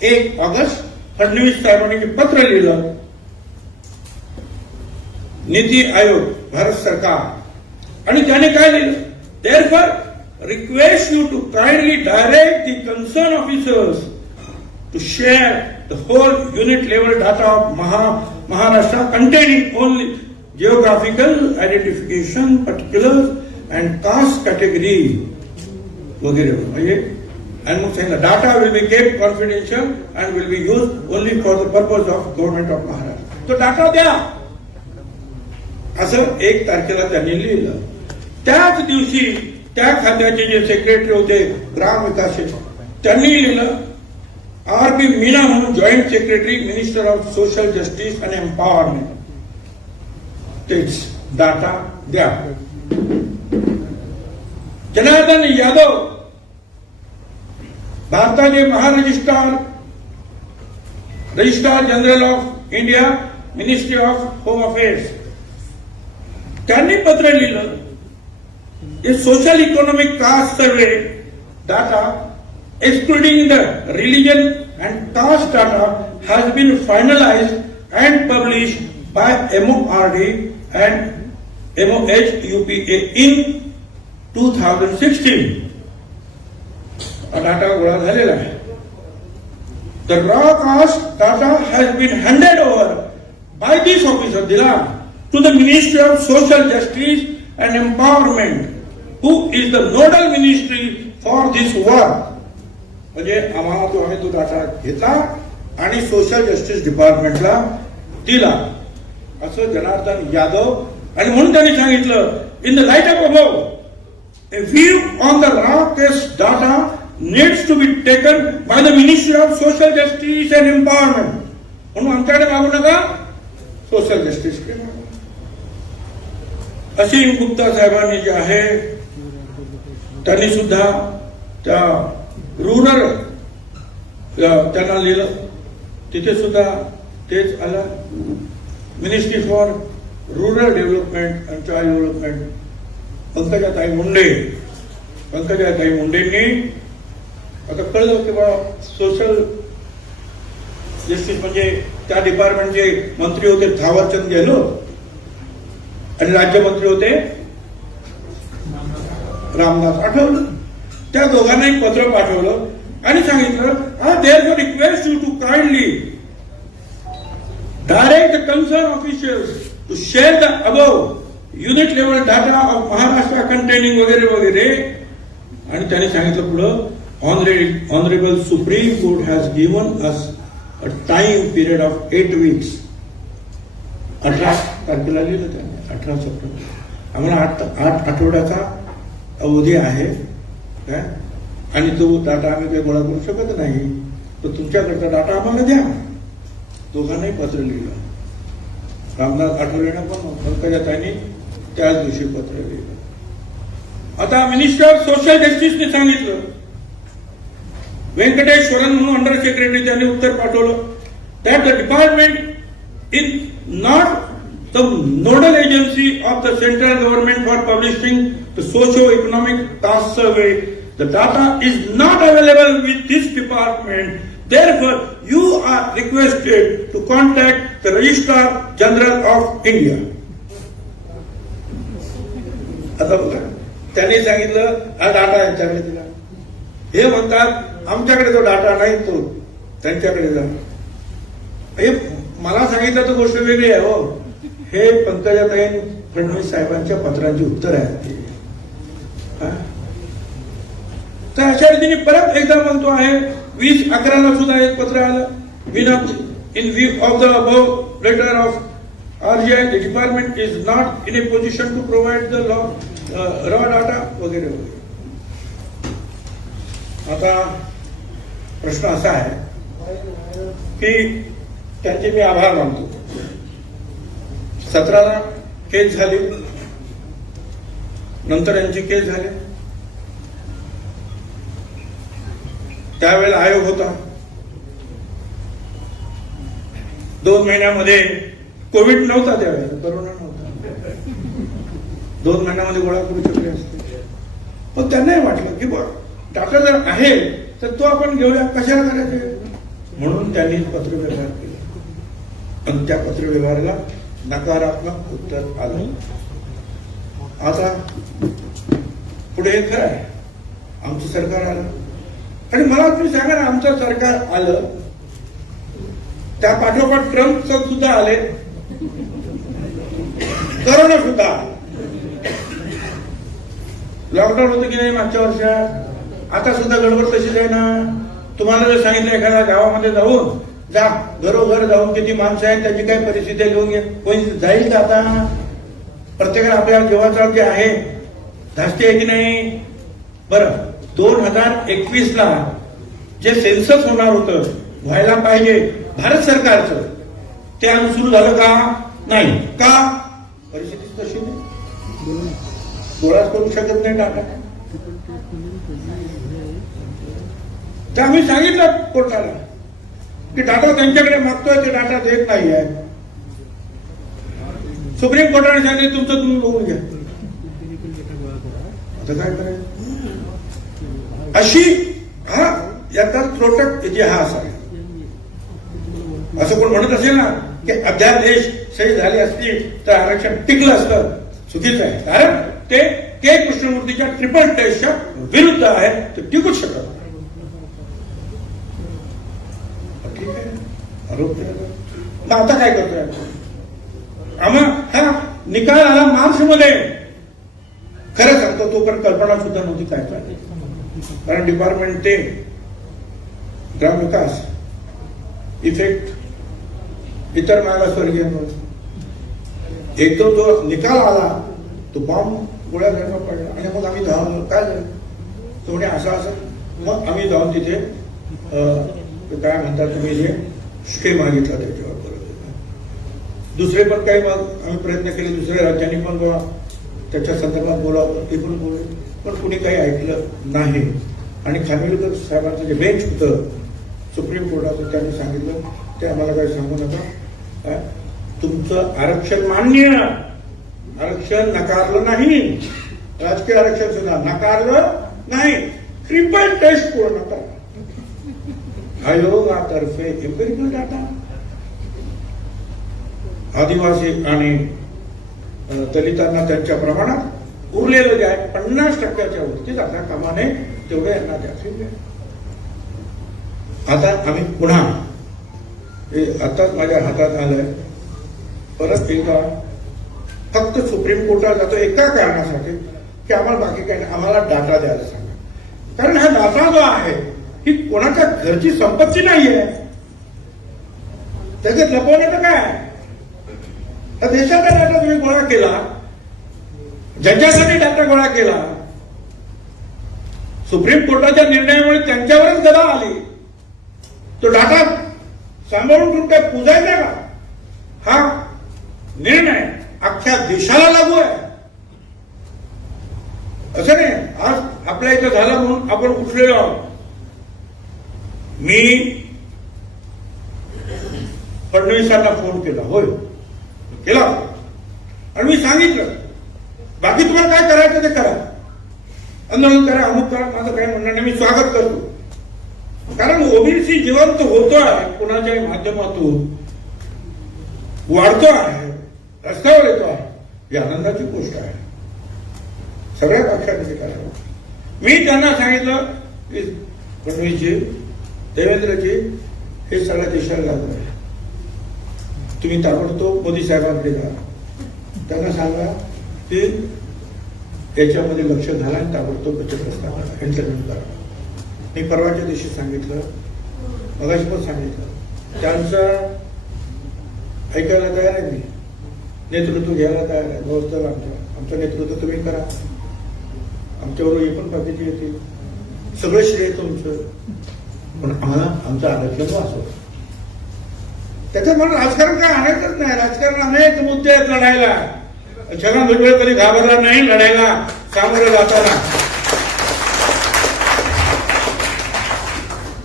1 ऑगस्ट फडणवीस साहेबांनी पत्र लिहिलं नीती आयोग भारत सरकार आणि त्याने काय लिहिलं, therefore request you to kindly direct the concern officers to share the whole unit level data of Maharashtra containing only geographical identification particulars and caste category वगैरे. म्हणजे आणि मग सांगितलं data will be kept confidential and will be use only for the purpose of government of Maharashtra. तो डाटा द्या असं 1 तारखेला त्यांनी लिहिलं. त्याच दिवशी त्या खात्याचे जे सेक्रेटरी होते ग्राम विकास त्यांनी लिहिलं आर.पी. मीना म्हणून joint secretary minister of social justice and empowerment, तेच डाटा द्या. जनार्दन यादव भारताचे registrar general of India ministry of home affairs त्यांनी पत्र लिहिलं हे social economic caste survey data excluding the religion and caste data has been finalized and published by MORD and MOHUPA in 2016. Data गोळा झालेला आहे. The raw caste data has been handed over by this officer दिला to the Ministry of Social Justice and Empowerment, who is the nodal ministry for this work. म्हणजे आम्हाला जो आहे तो डाटा घेतला आणि सोशल जस्टिस डिपार्टमेंटला दिला असं जनार्दन यादव. आणि म्हणून त्यांनी सांगितलं, in the light of above a view on the raw case data needs to be taken by the Ministry of Social Justice and Empowerment. म्हणून आमच्याकडे मागू नका, सोशल जस्टिस असीम गुप्ता साहेबांनी जे आहे त्यांनी सुद्धा त्या रुरल त्यांना लिहिलं, तिथे सुद्धा तेच आलं, ministry for rural development and child development. पंकजाताई मुंडेंनी आता कळलं की बा सोशल जस्टिस म्हणजे त्या डिपार्टमेंटचे मंत्री होते थावरचंद गेहलोत आणि राज्यमंत्री होते रामदास आठवले. त्या दोघांनाही पत्र पाठवलं आणि सांगितलं, therefore request you to kindly direct the concerned officials to share the above unit level data of Maharashtra containing वगैरे वगैरे. आणि त्यांनी सांगितलं पुढं, honourable supreme court has given us a time period of 8 weeks. 18 तारखेला लिहिलं त्यांनी, 18 सप्टेंबर. आम्हाला 8 आठवड्याचा अवधी आहे काय, आणि तो डाटा आम्ही काही गोळा करू शकत नाही, तर तुमच्याकडचा डाटा आम्हाला द्या. दोघांनाही पत्र लिहिलं. रामदास आठवलेनं पण पंकजाताईंनी त्याच दिवशी पत्र लिहिलं. आता मिनिस्टर ऑफ सोशल जस्टिसने सांगितलं, व्यंकटेश्वरन म्हणून अंडर सेक्रेटरी त्यांनी उत्तर पाठवलं, that the department is not the nodal agency of the central government for publishing the socio economic task survey. The data is not available with this department. Therefore, you are requested to contact the Registrar General of India. आता बघा, त्यांनी सांगितलं हा डाटा यांच्याकडे दिला. हे म्हणतात आमच्याकडे जो डाटा नाही तो त्यांच्याकडे जा. हे मला सांगितलं तर गोष्ट वेगळी आहे हो. हे पंकजाताई फडणवीस साहेबांच्या पत्रांची उत्तर आहेत. तर अशा रीतीने परत एकदा म्हणतो आहे, 20/11 सुद्धा एक पत्र आलं, in view of the above letter of RGI, the department is not in a position to provide the raw data वगैरे वगैरे. आता प्रश्न असा आहे की त्यांचे मी आभार मानतो. 17ला केस झाली, नंतर यांची केस झाली. त्यावेळेला आयोग होता. 2 महिन्यामध्ये कोविड नव्हता, त्यावेळेला कोरोना नव्हता. 2 महिन्यामध्ये गोळा करू शकले असते. पण त्यांनाही वाटलं की बघ डाटा जर आहे तर तो आपण घेऊया, कशाला करायचे. म्हणून त्यांनी पत्रव्यवहार केला आणि त्या पत्रव्यवहाराला नकारात्मक उत्तर आलं. आता पुढे हे खरं आहे, आमचं सरकार आलं. आणि मला तुम्ही सांगा ना, आमचं सरकार आलं त्या पाठोपाठ ट्रम्पचं सुद्धा आले, करोना सुद्धा, लॉकडाऊन होतं की नाही मागच्या वर्षात. आता सुद्धा गडबड तशीच आहे ना. तुम्हाला जर सांगितलं एखाद्या गावामध्ये जाऊन जा, घरोघर जाऊन किती माणसं आहेत त्याची काय परिस्थिती घेऊन घे, कोणी जाईल का आता. प्रत्येकाला आपल्या जीवाचा जे आहे धास्ती आहे की नाही. बरं, 2021ला जे सेन्सस होणार होतं, व्हायला पाहिजे भारत सरकारचं, ते अजून सुरू झालं का नाही. का परिस्थिती तशी नाही, गोळाच करू शकत नाही डाटा. ते आम्ही सांगितलं कोर्टाला की डाटा त्यांच्याकडे मागतोय, ते डाटा देत नाही आहे. सुप्रीम कोर्टाने सांगितलं तुमचं तुम्ही बघून घ्या. आता काय करायचं. अशी हा याचा त्रोटक इतिहास आहे. असं कोण म्हणत असेल ना की अध्यादेश सही झाली असती तर आरक्षण टिकलं असतं, चुकीचं आहे. कारण ते के कृष्णमूर्तीच्या ट्रिपल टेस्टच्या विरुद्ध आहे, ते टिकूच शकत नाही. ठीक आहे, आरोप केला. मग आता काय करतोय, हा निकाल आला मार्च मध्ये. खरं सांगतो तो पण कल्पना सुद्धा नव्हती काय काय, कारण डिपार्टमेंट ते ग्रामविकास इफेक्ट इतर मागासवर्गीयांवर एकदम जो निकाल आला तो बॉम्ब गोळ्या घालून पडला. आणि मग आम्ही धावून काय झालं तो म्हणे असं असं. मग आम्ही जाऊन तिथे काय म्हणतात तुम्ही जे स्टे मागितला त्याच्यावर परत. दुसरे पण काही मग आम्ही प्रयत्न केले, दुसऱ्या राज्यांनी पण त्याच्या संदर्भात बोलावं, ते पण बोलले, पण कुणी काही ऐकलं नाही. आणि खानविलकर साहेबांचं जे बेंच होतं सुप्रीम कोर्टाचं त्यांनी सांगितलं ते आम्हाला काही सांगू नका, तुमचं आरक्षण मान्य, आरक्षण नकारलं नाही, राजकीय आरक्षण सुद्धा नकारलं नाही, ट्रिपल टेस्ट पूर्ण करा. आयोगातर्फे एम्पिरिकल डाटा आदिवासी आणि दलितांना त्यांच्या प्रमाणात उरलेलं जे आहे 50% वरती जाता कामा नये तेवढं यांना द्या. आता आम्ही पुन्हा आताच माझ्या हातात आलंय परत एकदा फक्त सुप्रीम कोर्टात जातो एका कारणासाठी की आम्हाला बाकी काही नाही, आम्हाला डाटा द्यायला सांगा. कारण हा डाटा जो आहे ही कोणाच्या घरची संपत्ती नाहीये, त्याच्यात लपवण्याचं काय. देशाचा डाटा तुम्ही गोळा केला, ज्यांच्यासाठी डाटा गोळा केला, सुप्रीम कोर्टाच्या निर्णयामुळे त्यांच्यावरच गदा आली, तो डाटा सांभाळून ठेवून काय पुजायचा का. हा निर्णय अख्ख्या देशाला लागू आहे असं नाही. आज आपल्या इथं झाला म्हणून आपण उठलेलो आहोत. मी फडणवीसांना फोन केला, होय केला, आणि मी सांगितलं बाकी तुम्हाला काय करायचं ते करा, आंदोलन करा, अमुक करा, माझं काही म्हणणं नाही, मी स्वागत करतो. कारण ओबीसी जिवंत होतोय, कुणाच्याही माध्यमातून वाढतो आहे, रस्त्यावर येतो आहे, ही आनंदाची गोष्ट आहे. सगळ्या पक्षांनी ते करावं. मी त्यांना सांगितलं की फडणवीसजी, देवेंद्रजी, हे सगळ्या देशाला लागू आहे, तुम्ही ताबडतोब मोदी साहेबांकडे जा, त्यांना सांगा की याच्यामध्ये लक्ष घाला आणि ताबडतोब बचत रस्ता करा, इम्प्लिमेंट करा. मी परवाच्या दिवशी सांगितलं, मगाशी पण सांगितलं, त्यांचं ऐकायला तयार आहे, मी नेतृत्व घ्यायला तयार आहे. व्यवस्था आमचं नेतृत्व तुम्ही करा, आमच्याबरोबर हे पण पद्धती येते, सगळं श्रेय तुमचं, पण आम्हाला आमचं आरक्षण वाचव. त्याच्यात मला राजकारण काय आणायचंच नाही. राजकारण अनेक मुद्दे आहेत लढायला. छगन भुजबळ कधी घाबरला नाही लढायला सामोरं जाताना.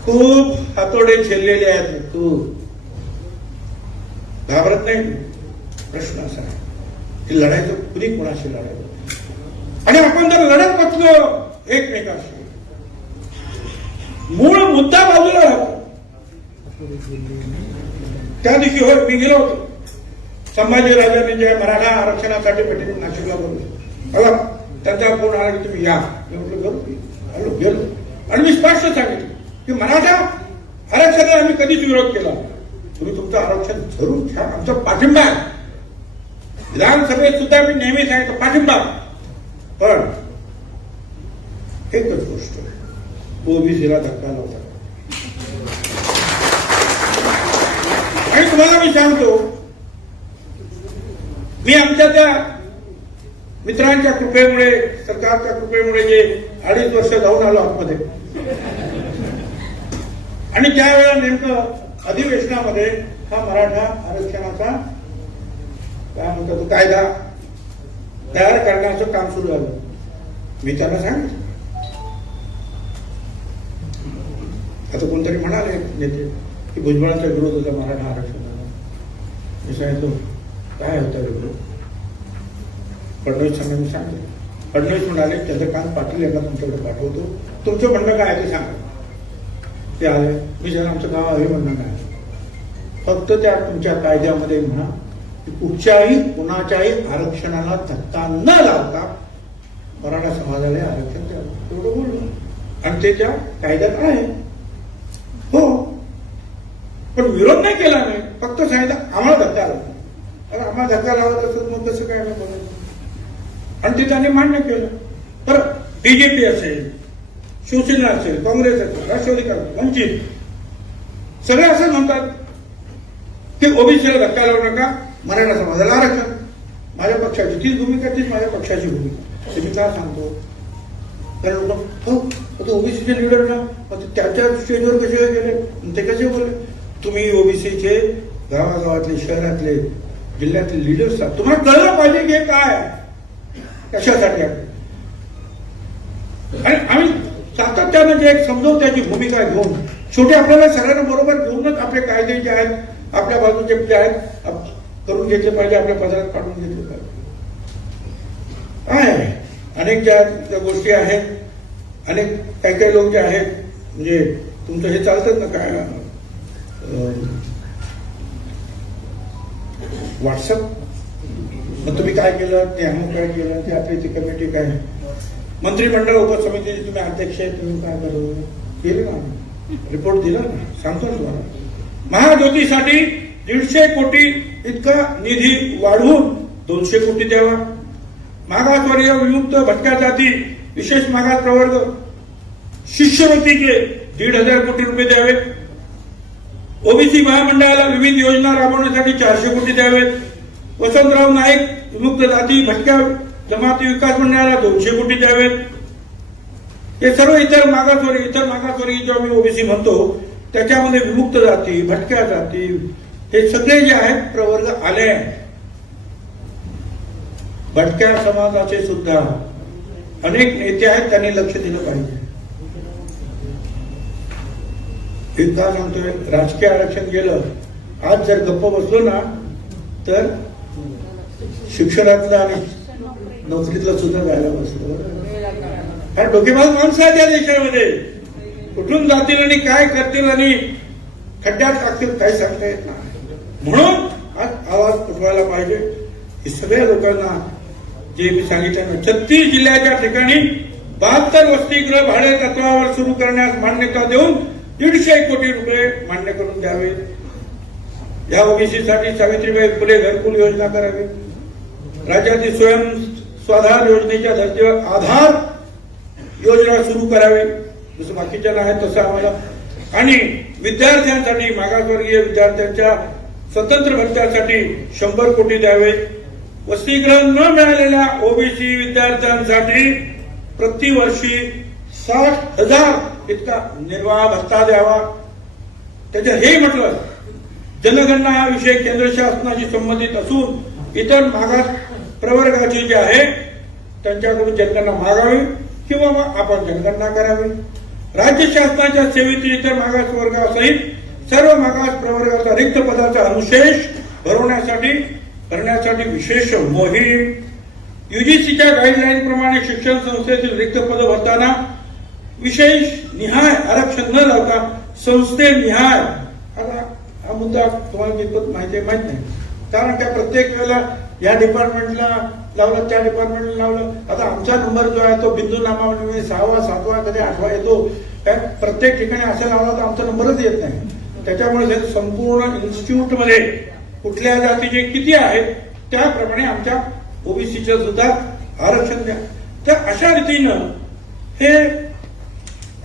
खूप हातोडे झेललेले आहेत, खूप घाबरत नाही. प्रश्न असा आहे की लढायचं कुणी कोणाशी लढायचं, आणि आपण जर लढत बसलो एकमेकाशी, मूळ मुद्दा बाजूला राहतो. त्या दिवशी होय मी गेलो होतो, संभाजीराजांनी जे मराठा आरक्षणासाठी भेटून नाशिकला बोलले, बघा त्यांचा फोन आला की तुम्ही या. मी म्हटलं आलो, गेलो, आणि मी स्पष्ट सांगितलं की मराठा आरक्षणाला आम्ही कधीच विरोध केला, तुम्ही तुमचं आरक्षण जरूर घ्या, आमचा पाठिंबा आहे. विधानसभेत सुद्धा मी नेहमी सांगितलं पाठिंबा. पण एकच गोष्ट, ओबीसीला धक्का लावता. आणि तुम्हाला मी सांगतो, मी आमच्या त्या मित्रांच्या कृपेमुळे, सरकारच्या कृपेमुळे जे 2.5 वर्ष जाऊन आलो आतमध्ये, आणि त्यावेळेला नेमकं अधिवेशनामध्ये हा मराठा आरक्षणाचा काय म्हणतात तो कायदा तयार करण्याचं काम सुरू झालं. मी त्यांना सांगितलं, आता कोणतरी म्हणाले नेते की भुजबळांचा विरोध होता मराठा आरक्षणाला. मी सांगितलं काय होता विरोध. फडणवीसांना मी सांगितलं. फडणवीस म्हणाले चंद्रकांत पाटील यांना तुमच्याकडे पाठवतो, तुमचं म्हणणं काय ते सांगा. ते आले. मी जर आमचं गाव हे म्हणणं नाही, फक्त त्या तुमच्या कायद्यामध्ये म्हणा की कुठच्याही कुणाच्याही आरक्षणाला धक्का न लावता मराठा समाजाला आरक्षण द्यावं, तेवढं बोललो. आणि ते त्या कायद्यात आहे. हो, पण विरोध नाही केला. नाही, फक्त सांगितलं आम्हाला धक्का आला. अरे आम्हाला धक्का लावत असत मग कसं काय नाही बोलायचं. आणि ते त्यांनी मान्य केलं. तर बीजेपी असेल, शिवसेना असेल, काँग्रेस असेल, राष्ट्रवादी काँग्रेस, वंचित सगळे असं म्हणतात की ओबीसीला धक्का लावू नका, मराठा समाजाला आरक्षण. माझ्या पक्षाची तीच भूमिका, तीच माझ्या पक्षाची भूमिका. ते मी काय सांगतो, कारण हो ओबीसीचे लीडर ना, त्याच्या स्टेजवर कसे गेले, ते कसे बोलले. तुम्ही ओबीसीचे गावागावातले, शहरातले, जिल्ह्यातले लीडर्स आहात, तुम्हाला कळलं पाहिजे की हे काय कशासाठी आहे. आणि आम्ही सातत्यानं जे एक समजवत्याची भूमिका घेऊन शेवटी आपल्याला सगळ्यांना बरोबर घेऊनच आपले कायदे जे आहेत, आपल्या बाजूचे जे आहेत करून घेतले पाहिजे, आपल्या पदरात काढून घेतले पाहिजे. आहे अनेक ज्या गोष्टी आहेत, अनेक काही काही लोक जे आहेत, म्हणजे तुमचं हे चालतात ना काय व्हॉट्सअप, मग तुम्ही काय केलं, ते आम्ही काय केलं, ते आपली ती कमिटी काय, मंत्रिमंडळ उपसमितीचे तुम्ही अध्यक्ष आहे, तुम्ही काय करू केले ना, रिपोर्ट दिला ना, सांगतो ना तुम्हाला. महाज्योतीसाठी 150 कोटी इतका निधी वाढवून 200 कोटी द्यावा. मागासवर्गीय, विमुक्त, भटक्या जाती, विशेष मागास प्रवर्ग शिष्यवृत्तीचे 1,500 कोटी रुपये द्यावेत. ओबीसी महामंडळाला विविध योजना राबवण्यासाठी 400 कोटी द्यावेत. वसंतराव नाईक विमुक्त जाती, भटक्या जमाती विकास मंडळाला 200 कोटी द्यावेत. हे सर्व इतर मागासवर्गीय जेव्हा मी ओबीसी म्हणतो त्याच्यामध्ये विमुक्त जाती, भटक्या जाती, हे सगळे जे आहेत प्रवर्ग आले आहेत. भटक्या समाजाचे सुद्धा अनेक नेते आहेत, त्यांनी लक्ष दिलं पाहिजे. एकदा सांगतोय, राजकीय आरक्षण गेलं, आज जर गप्प बसलो ना तर शिक्षणातलं आणि नोकरीतलं सुद्धा जायला बसलो. कारण डोकेबाज माणसं आहेत या देशामध्ये, कुठून जातील आणि काय करतील आणि खड्ड्यात टाकतील काही सांगता येत नाही. म्हणून आज आवाज उठवायला पाहिजे. हे सगळ्या लोकांना जे मी सांगितलं ना, 36 जिल्ह्याच्या ठिकाणी 72 वसतिगृह भाडे तत्वावर सुरू करण्यास मान्यता देऊन 150 कोटी रुपये मान्य करून द्यावे. या ओबीसीसाठी सावित्रीबाई फुले घरकुल योजना करावी. राज्यातील स्वयंस्वाधार योजनेच्या धर्तीवर आधार योजना सुरू करावी, जसं बाकीच्या आहेत तसं आम्हाला. आणि विद्यार्थ्यांसाठी, मागासवर्गीय विद्यार्थ्यांच्या स्वतंत्र भत्त्यासाठी 100 कोटी द्यावे. वसतिगृह न मिळालेल्या ओबीसी विद्यार्थ्यांसाठी प्रतिवर्षी 60,000 इतका निर्वाह भत्ता द्यावा. त्याच्यात हे म्हटलं, जनगणना हा विषय केंद्र शासनाशी संबंधित असून इतर मागास प्रवर्गाची जे आहे त्यांच्याकडून जनगणना मागावी किंवा मग आपण जनगणना करावी. राज्य शासनाच्या सेवेतील इतर मागास वर्गासहित सर्व मागास प्रवर्गाचा रिक्त पदाचा अनुशेष करण्यासाठी विशेष मोहीम. युजीसीच्या गाईडलाईन प्रमाणे शिक्षण संस्थेतील रिक्त पद भरताना विशेष निहाय आरक्षण न लावता संस्थेनिहाय. आता हा मुद्दा तुम्हाला कितपत माहिती आहे माहित नाही, कारण काय प्रत्येक वेळेला या डिपार्टमेंटला लावलं, त्या डिपार्टमेंटला लावलं. आता आमचा नंबर जो आहे तो बिंदू नामावली 6वा 7वा कधी 8वा येतो. प्रत्येक ठिकाणी असं लावला तर आमचा नंबरच येत नाही. त्याच्यामुळे संपूर्ण इन्स्टिट्यूटमध्ये कुठल्या जातीचे किती आहेत त्याप्रमाणे आमच्या ओबीसीचं सुद्धा आरक्षण द्या. तर अशा रीतीनं हे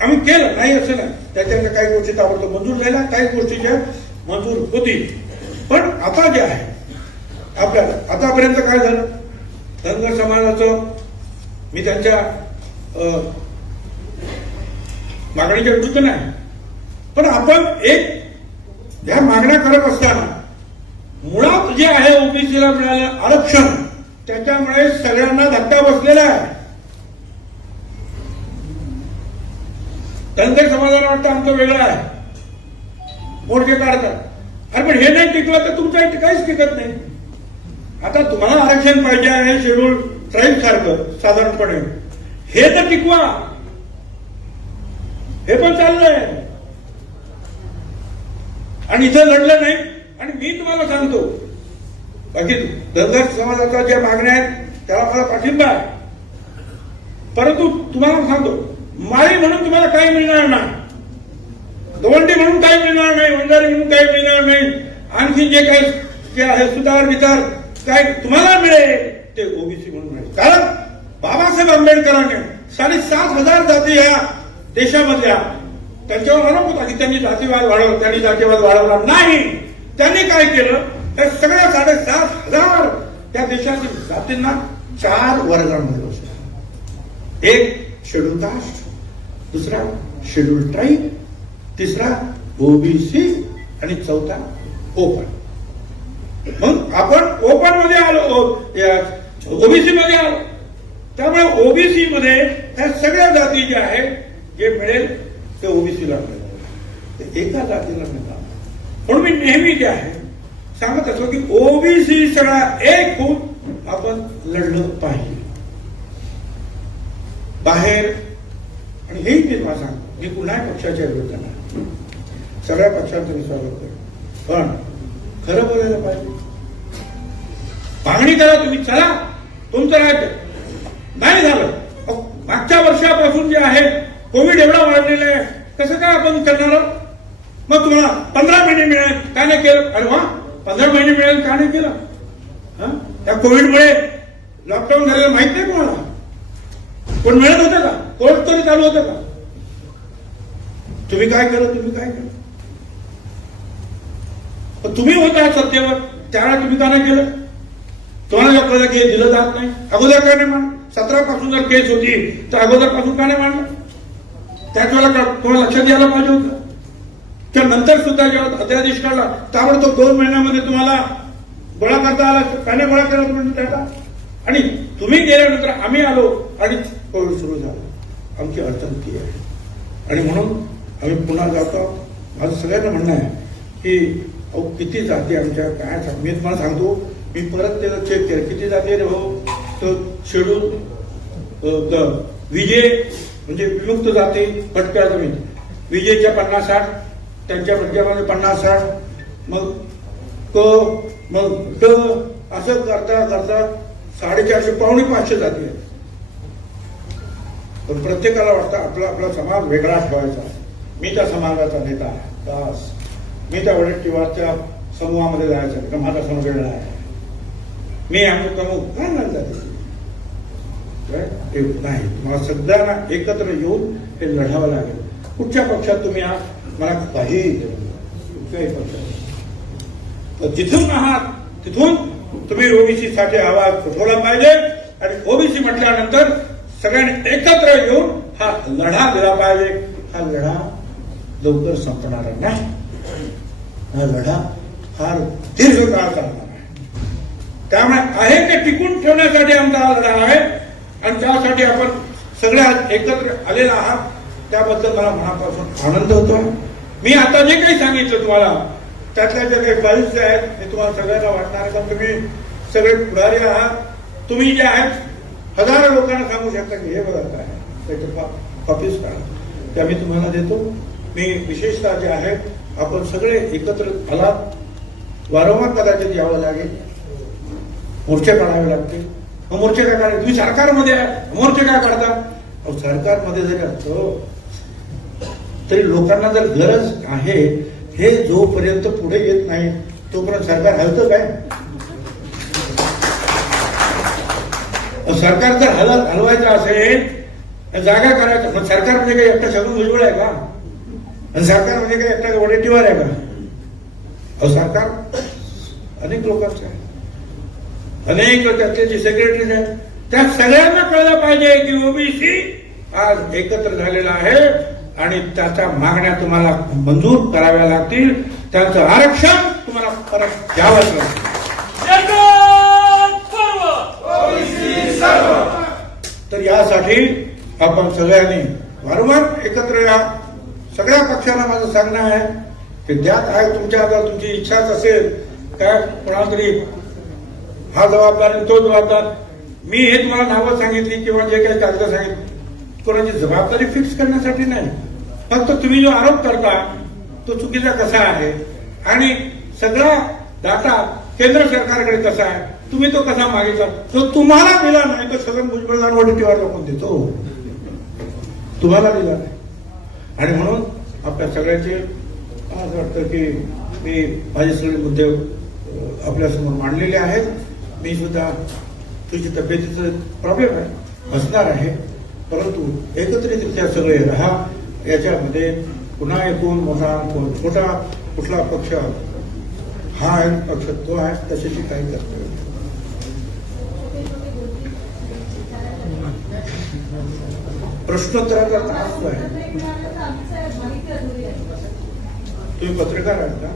आम्ही केलं नाही असं नाही. त्याच्यानंतर काही गोष्टी ताबडतोब मंजूर झाल्या, काही गोष्टी ज्या मंजूर होतील. पण आता जे आहे आपल्याला, आतापर्यंत काय झालं, धनगर समाजाचं मी त्यांच्या मागणीच्या विरुद्ध नाही, पण आपण एक ह्या मागण्या करत असताना मुळात जे आहे ओबीसीला मिळालं आरक्षण, त्याच्यामुळे सगळ्यांना धक्का बसलेला आहे. धनगर समाजाला वाटतं आमचं वेगळं आहे, मोर्चे काढतात. अरे पण हे नाही टिकलं तर तुमच्या इथे काहीच टिकत नाही. आता तुम्हाला आरक्षण पाहिजे आहे शेड्यूल ट्राईब सारखं साधारणपणे, हे तर टिकवा. हे पण चाललंय आणि इथं लढलं नाही. आणि मी तुम्हाला सांगतो, बाकी धनगर समाजाच्या ज्या मागण्या आहेत त्याला मला पाठिंबा आहे, परंतु तुम्हाला सांगतो, माळी म्हणून तुम्हाला काही मिळणार नाही, दवंडी म्हणून काही मिळणार नाही, वंजारी म्हणून काही मिळणार नाही, आणखी जे काही जे आहे सुधार विचार काय तुम्हाला मिळेल ते ओबीसी म्हणून मिळेल. कारण बाबासाहेब आंबेडकरांनी 7,500 जाती या देशामधल्या त्यांच्यावर आरोप होता की त्यांनी जातीवाद वाढवला, त्यांनी जातीवाद वाढवला नाही. त्यांनी काय केलं, त्या सगळ्या 7,500 त्या देशातील जातींना 4 वर्गांमध्ये बसवलं. एक शेड्यूल कास्ट, दुसरा शेड्यूल ट्राईब, तिसरा ओबीसी आणि चौथा ओपन. मग आपण ओपन मध्ये आलो, ओबीसी मध्ये आलो. त्यामुळे ओबीसी मध्ये ह्या सगळ्या जाती ज्या आहेत जे मिळेल ते ओबीसीला मिळेल, ते एका जातीला मिळणार. म्हणून मी नेहमी जे आहे सांगत असतो की ओबीसी सगळा एक होऊन आपण लढलं पाहिजे बाहेर. आणि हेही मी तुम्हाला सांगतो, मी पुन्हा पक्षाच्या विरोधात नाही, सगळ्या पक्षांचं मी स्वागत करतो, पण खरं बोलायला पाहिजे. मागणी करा तुम्ही, चला तुमचं राज्य नाही झालं. मागच्या वर्षापासून जे आहे कोविड एवढा वाढलेला आहे, कसं काय आपण करणार? मग तुम्हाला 15 महिने मिळेल का नाही केलं? अरे वा, 15 महिने मिळेल का नाही केलं? त्या कोविडमुळे लॉकडाऊन झालेलं माहित नाही कोणाला? कोण मिळत होतं का? कोर्ट तरी चालू होतं का? तुम्ही काय केलं? पण तुम्ही होता सत्तेवर, त्यावेळेला तुम्ही का नाही केलं? तुम्हाला आपल्याला केस दिलं जात नाही, अगोदर का नाही मांडलं? 17 पासून जर केस होती तर अगोदर पासून का नाही मांडलं? त्याच वेळेला तुम्हाला लक्षात द्यायला पाहिजे होतं. किंवा नंतर सुद्धा जेव्हा अध्यादेश काढला ताबडतोब 2 महिन्यामध्ये तुम्हाला गोळा करता आला, का नाही गोळा केला तुम्ही त्याचा? आणि तुम्ही गेल्यानंतर आम्ही आलो आणि कोविड सुरू झालं. आमची अडचण ती आहे आणि म्हणून आम्ही पुन्हा जातो. माझं सगळ्यांना म्हणणं आहे की अहो किती जाती आमच्या काय, मी तुम्हाला सांगतो, मी परत त्याला चेक केलं किती जाती रे हो. तर शेड्यूल विजे म्हणजे विमुक्त जाती भटक्या जमीन, विजेच्या 50-60, त्यांच्या भटक्यामध्ये 50-60, मग क मग ड असं करता 450 पावणे 500 जाती आहेत. पण प्रत्येकाला वाटतं आपला समाज वेगळा ठेवायचा. मी त्या समाजाचा नेता आहे, बस मी त्या वडट्टीवारच्या समूहामध्ये जायचं का माझा समाज वेगळा आहे, मी अमुक काय नाही जाते नाही. तुम्हाला सगळ्यांना एकत्र येऊन हे लढावं लागेल. कुठच्या पक्षात तुम्ही आहात मला काही कुठल्याही पक्षात, तर जिथून आहात तिथून तुम्ही ओबीसी साठी आवाज उठवला पाहिजे. आणि ओबीसी म्हटल्यानंतर सगळ्यांनी एकत्र येऊन हा लढा दिला पाहिजे. हा लढा लवकर संपणार नाही, हा लढा फार दीर्घ काळ चालणार आहे. त्यामुळे आहे ते टिकून ठेवण्यासाठी आमचा हा लढा आहे आणि त्यासाठी आपण सगळे एकत्र आलेला आहात. त्याबद्दल मला मनापासून आनंद होतोय. मी आता जे काही सांगितलं तुम्हाला त्यातल्या ज्या काही फाईल्स आहेत ते तुम्हाला सगळ्यांना वाटणार आहे. तुम्ही सगळे पुढारी आहात. तुम्ही जे आहेत हजारो लोकांना सांगू शकता की हे बघा काय त्याच्या कॉपीज काढा, त्या मी तुम्हाला देतो. मी विशेषतः जे आहे आपण सगळे एकत्र आलात. वारंवार कदाचित यावं लागेल, मोर्चे काढावे लागतील. मोर्चे काय काढावे? तुम्ही सरकारमध्ये मोर्चे काय काढता? सरकारमध्ये जरी असतो तरी लोकांना जर गरज आहे हे जोपर्यंत पुढे येत नाही तोपर्यंत सरकार हलतं काय? सरकार जर हलवायचं असेल, जागा करायचं, मग सरकार म्हणजे काही एकटा छगन भुजबळ आहे का? आणि सरकार म्हणजे काही एकटा वडेट्टीवार आहे का? सरकार अनेक लोकांचं आहे, अनेक त्यातले जे सेक्रेटरीज आहेत त्या सगळ्यांना कळलं पाहिजे की ओबीसी आज एकत्र झालेला आहे आणि त्याच्या मागण्या तुम्हाला मंजूर कराव्या लागतील. त्यांचं आरक्षण तुम्हाला परत द्यावंच लागेल. तर यासाठी आपण सगळ्यांनी वारंवार एकत्र या. सगळ्या पक्षांना माझं सांगणं आहे की त्यात आहे तुमच्या आता तुमची इच्छाच असेल काय कोणाला तरी हा जबाबदार आणि तो जबाबदार. मी हे तुम्हाला नावं सांगितली किंवा जे काही कागद सांगितली कोणाची जबाबदारी फिक्स करण्यासाठी नाही. फक्त तुम्ही जो आरोप करता तो चुकीचा कसा आहे आणि सगळा डाटा केंद्र सरकारकडे कसा आहे, तुम्ही तो कसा मागितला, तो तुम्हाला दिला नाही तर छगन भुजबळ वडेट्टीवार कोण देतो? तुम्हाला दिला नाही. आणि म्हणून आपल्या सगळ्यांचे असं वाटतं की मी माझे सगळे मुद्दे आपल्यासमोर मांडलेले आहेत. मी सुद्धा तुझी तब्येतीचं प्रॉब्लेम आहे असणार आहे, परंतु एकत्रितरित्या सगळे राहा. याच्यामध्ये पुन्हा एकूण मोठा छोटा कुठला पक्ष हा आहे, पक्ष तो आहे, तशाची काही कर्तव्य नाही. प्रश्नोत्तराचा तास जो आहे, तुम्ही पत्रकार आहेत का?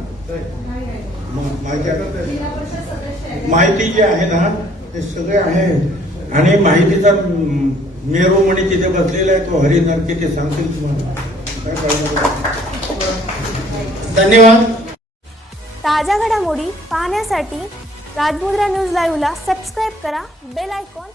माहिती आहे, माहिती जी आहे ना ते सगळे आहे. आणि माहितीचा मेरूमणी तिथे बसलेला आहे, तो हरिनरके ते सांगतील तुम्हाला काय कळणार. धन्यवाद. ताज्या घडामोडी पाहण्यासाठी राजमुद्रा न्यूज लाईव्हला सबस्क्राईब करा, बेल आयकॉन